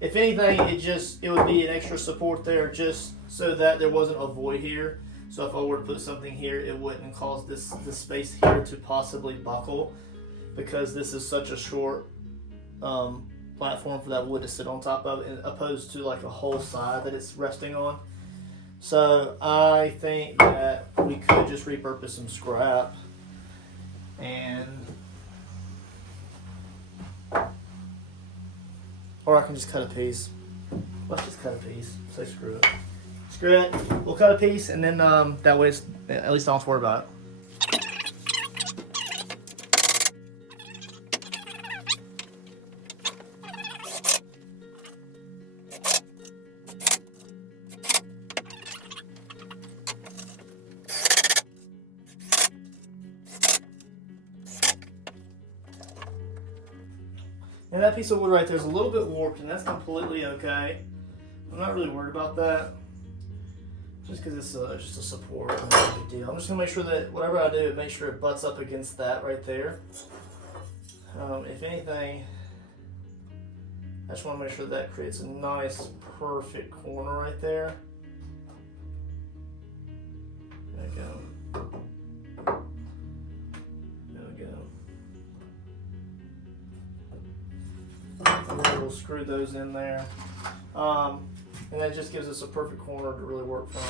If anything, it would be an extra support there just so that there wasn't a void here. So if I were to put something here, it wouldn't cause this space here to possibly buckle, because this is such a short platform for that wood to sit on top of, opposed to like a whole side that it's resting on. So I think that we could just repurpose some scrap or I can just cut a piece. Let's just cut a piece. So screw it. Screw it. We'll cut a piece, and then that way at least I don't have to worry about it. And that piece of wood right there is a little bit warped, and that's completely okay. I'm not really worried about that, just because it's just a support, not a big deal. I'm just gonna make sure that whatever I do, make sure it butts up against that right there. If anything, I just want to make sure that creates a nice, perfect corner right there. There we go. There we go. And we'll screw those in there. And that just gives us a perfect corner to really work from.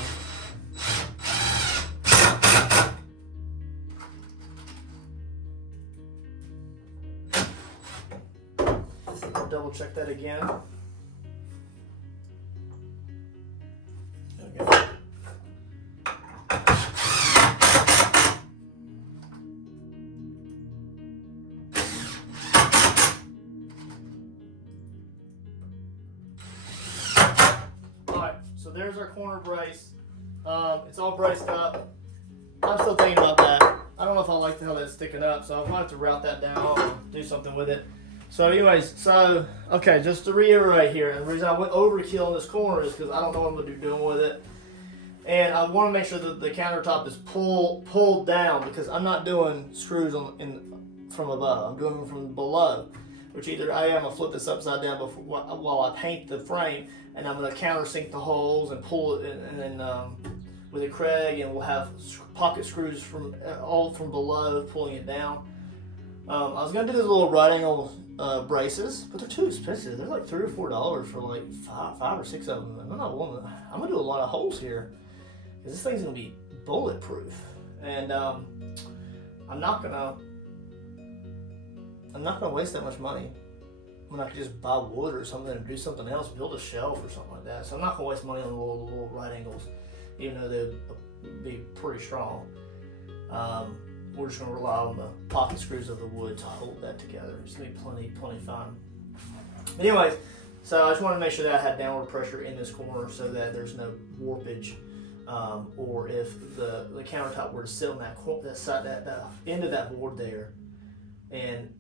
I'll double check that again. There we go. So there's our corner brace. It's all braced up. I'm still thinking about that. I don't know if I like how that's sticking up, so I might have to route that down or do something with it. So anyways, okay, just to reiterate here, and the reason I went overkill in this corner is because I don't know what I'm going to be doing with it. And I want to make sure that the countertop is pulled down, because I'm not doing screws from above. I'm doing them from below, which either I'm going to flip this upside down while I paint the frame, and I'm going to countersink the holes and pull it, and then with a Craig, and we'll have pocket screws all from below pulling it down. I was going to do these little right angle braces, but they're too expensive. They're like $3 or $4 for like five or six of them. I'm going to do a lot of holes here, because this thing's going to be bulletproof. And I'm not gonna waste that much money when I could just buy wood or something and do something else, build a shelf or something like that. So I'm not gonna waste money on little right angles, even though they'd be pretty strong. We're just gonna rely on the pocket screws of the wood to hold that together. It's gonna be plenty fun. But anyways, so I just wanted to make sure that I had downward pressure in this corner so that there's no warpage, or if the countertop were to sit on that end of that board there, and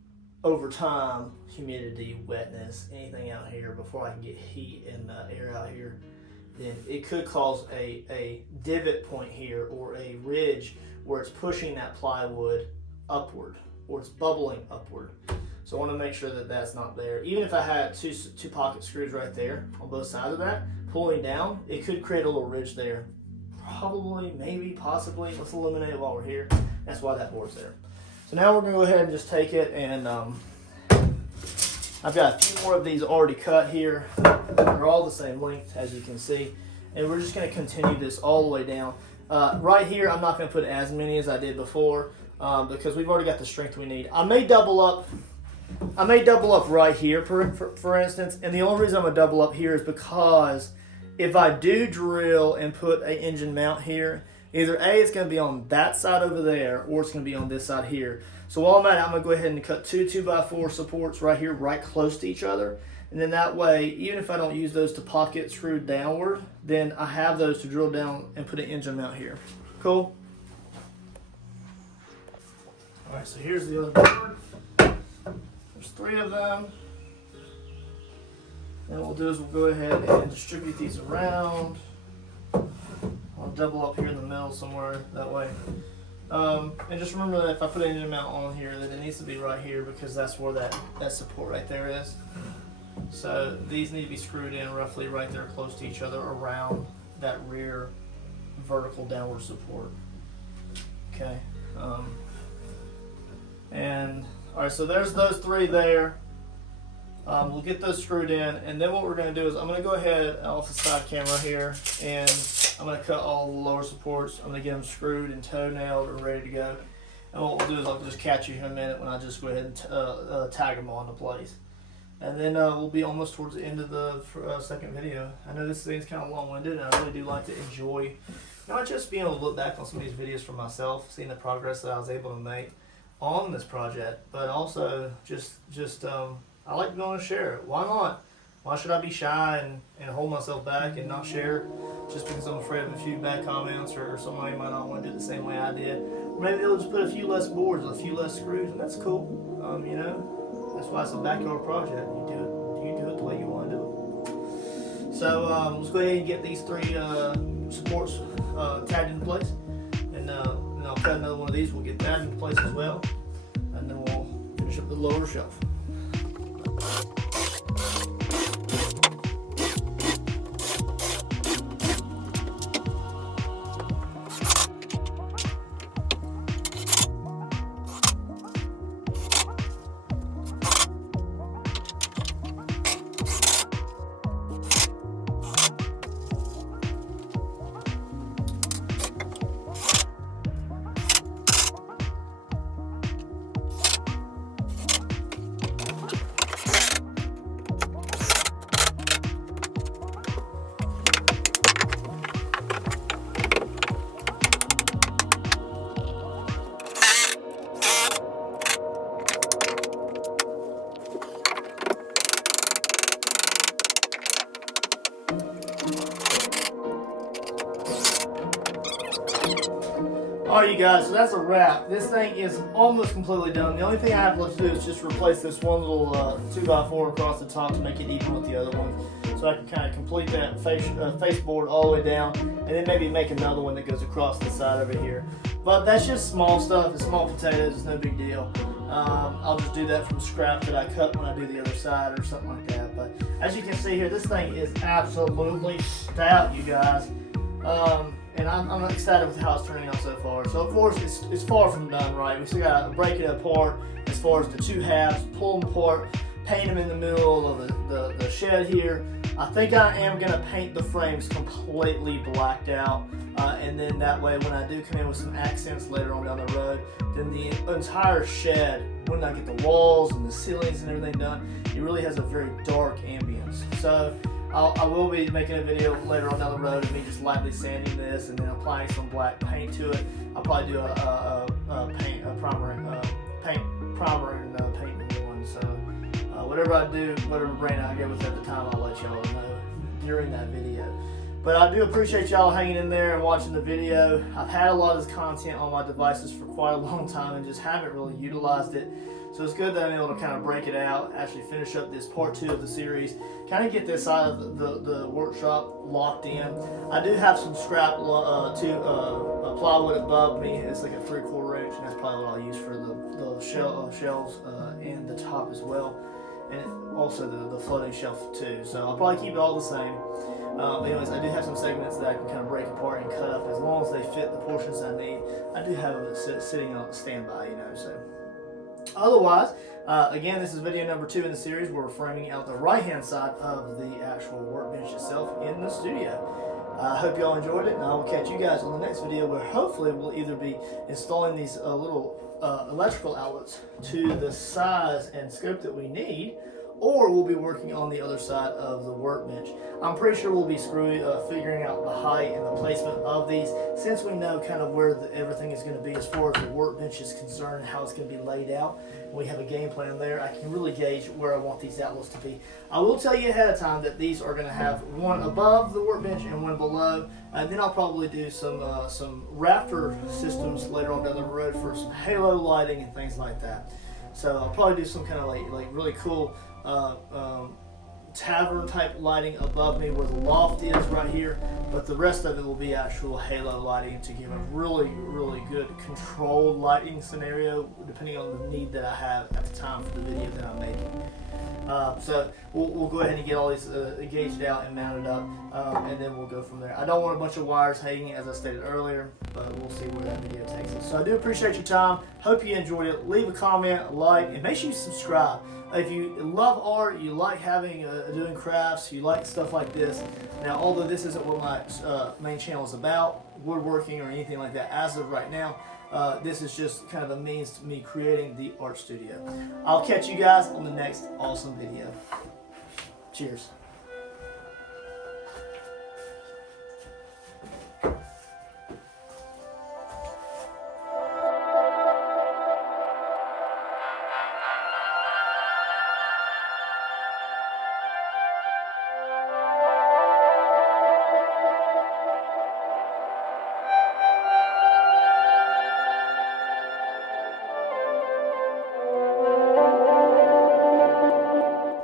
over time, humidity, wetness, anything out here before I can get heat and air out here, then it could cause a divot point here, or a ridge where it's pushing that plywood upward, or it's bubbling upward. So I want to make sure that that's not there. Even if I had two pocket screws right there on both sides of that, pulling down, it could create a little ridge there. Probably, maybe, possibly. Let's eliminate it while we're here. That's why that board's there. So now we're going to go ahead and just take it, and I've got a few more of these already cut here. They're all the same length, as you can see. And we're just going to continue this all the way down. Right here, I'm not going to put as many as I did before, because we've already got the strength we need. I may double up right here, for instance, and the only reason I'm going to double up here is because if I do drill and put an engine mount here, either A, it's going to be on that side over there, or it's going to be on this side here. So while I'm at it, I'm going to go ahead and cut two 2x4 supports right here, right close to each other. And then that way, even if I don't use those to pocket screw downward, then I have those to drill down and put an engine mount here. Cool? All right, so here's the other board. There's 3 of them. And what we'll do is we'll go ahead and distribute these around. I'll double up here in the middle somewhere that way. And just remember that if I put an engine mount on here, that it needs to be right here, because that's where that support right there is. So these need to be screwed in roughly right there close to each other around that rear vertical downward support. Okay. And all right, so there's those 3 there. We'll get those screwed in, and then what we're going to do is I'm going to go ahead off the side camera here, and I'm going to cut all the lower supports. I'm going to get them screwed and toe nailed and ready to go. And what we'll do is I'll just catch you in a minute when I just go ahead and tag them all into place. And then we'll be almost towards the end of the second video. I know this thing's kind of long-winded, and I really do like to enjoy not just being able to look back on some of these videos for myself, seeing the progress that I was able to make on this project, but also just I like going to share it. Why not? Why should I be shy and hold myself back and not share just because I'm afraid of a few bad comments, or somebody might not want to do it the same way I did? Or maybe they'll just put a few less boards, a few less screws, and that's cool. You know, that's why it's a backyard project. You do it the way you want to do it. So let's go ahead and get these 3 supports tagged into place, and I'll cut another one of these. We'll get that into place as well, and then we'll finish up the lower shelf. Alright, you guys, so that's a wrap. This thing is almost completely done. The only thing I have left to do is just replace this one little 2x4 across the top to make it even with the other ones. So I can kind of complete that face board all the way down, and then maybe make another one that goes across the side over here. But that's just small stuff. It's small potatoes. It's no big deal. I'll just do that from scrap that I cut when I do the other side or something like that. But as you can see here, this thing is absolutely stout, you guys. And I'm excited with how it's turning out so far. So of course it's far from done, right? We still gotta break it apart as far as the two halves, pull them apart, paint them in the middle of the shed here. I think I am gonna paint the frames completely blacked out, and then that way when I do come in with some accents later on down the road, then the entire shed, when I get the walls and the ceilings and everything done, it really has a very dark ambience. So I will be making a video later on down the road of me just lightly sanding this and then applying some black paint to it. I'll probably do a primer and paint one. So whatever I do, whatever brand I go with at the time, I'll let y'all know during that video. But I do appreciate y'all hanging in there and watching the video. I've had a lot of this content on my devices for quite a long time and just haven't really utilized it. So it's good that I'm able to kind of break it out, actually finish up this part 2 of the series, kind of get this side of the workshop locked in. I do have some scrap plywood above me. It's like a 3/4 inch, and that's probably what I'll use for the shelves and the top as well, and also the floating shelf too. So I'll probably keep it all the same. Anyways, I do have some segments that I can kind of break apart and cut up as long as they fit the portions I need. I do have it sitting on standby, you know. So otherwise, again, this is video number 2 in the series where we're framing out the right-hand side of the actual workbench itself in the studio. I hope y'all enjoyed it, and I will catch you guys on the next video where hopefully we'll either be installing these little electrical outlets to the size and scope that we need, or we'll be working on the other side of the workbench. I'm pretty sure we'll be figuring out the height and the placement of these, since we know kind of where everything is going to be as far as the workbench is concerned, how it's going to be laid out. We have a game plan there. I can really gauge where I want these outlets to be. I will tell you ahead of time that these are going to have one above the workbench and one below, and then I'll probably do some rafter systems later on down the road for some halo lighting and things like that. So I'll probably do some kind of like really cool tavern type lighting above me where the loft is right here, but the rest of it will be actual halo lighting to give a really good controlled lighting scenario depending on the need that I have at the time for the video that I'm making. So we'll go ahead and get all these gauged out and mounted up, and then we'll go from there. I don't want a bunch of wires hanging, as I stated earlier, but we'll see where that video takes us. So I do appreciate your time. Hope you enjoyed it. Leave a comment, a like, and make sure you subscribe. If you love art, you like having doing crafts, you like stuff like this. Now, although this isn't what my main channel is about, woodworking or anything like that as of right now, this is just kind of a means to me creating the art studio. I'll catch you guys on the next awesome video. Cheers.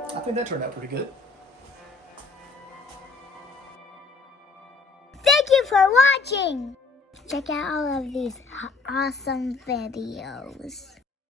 I think that turned out pretty good. Thank you for watching. Check out all of these awesome videos.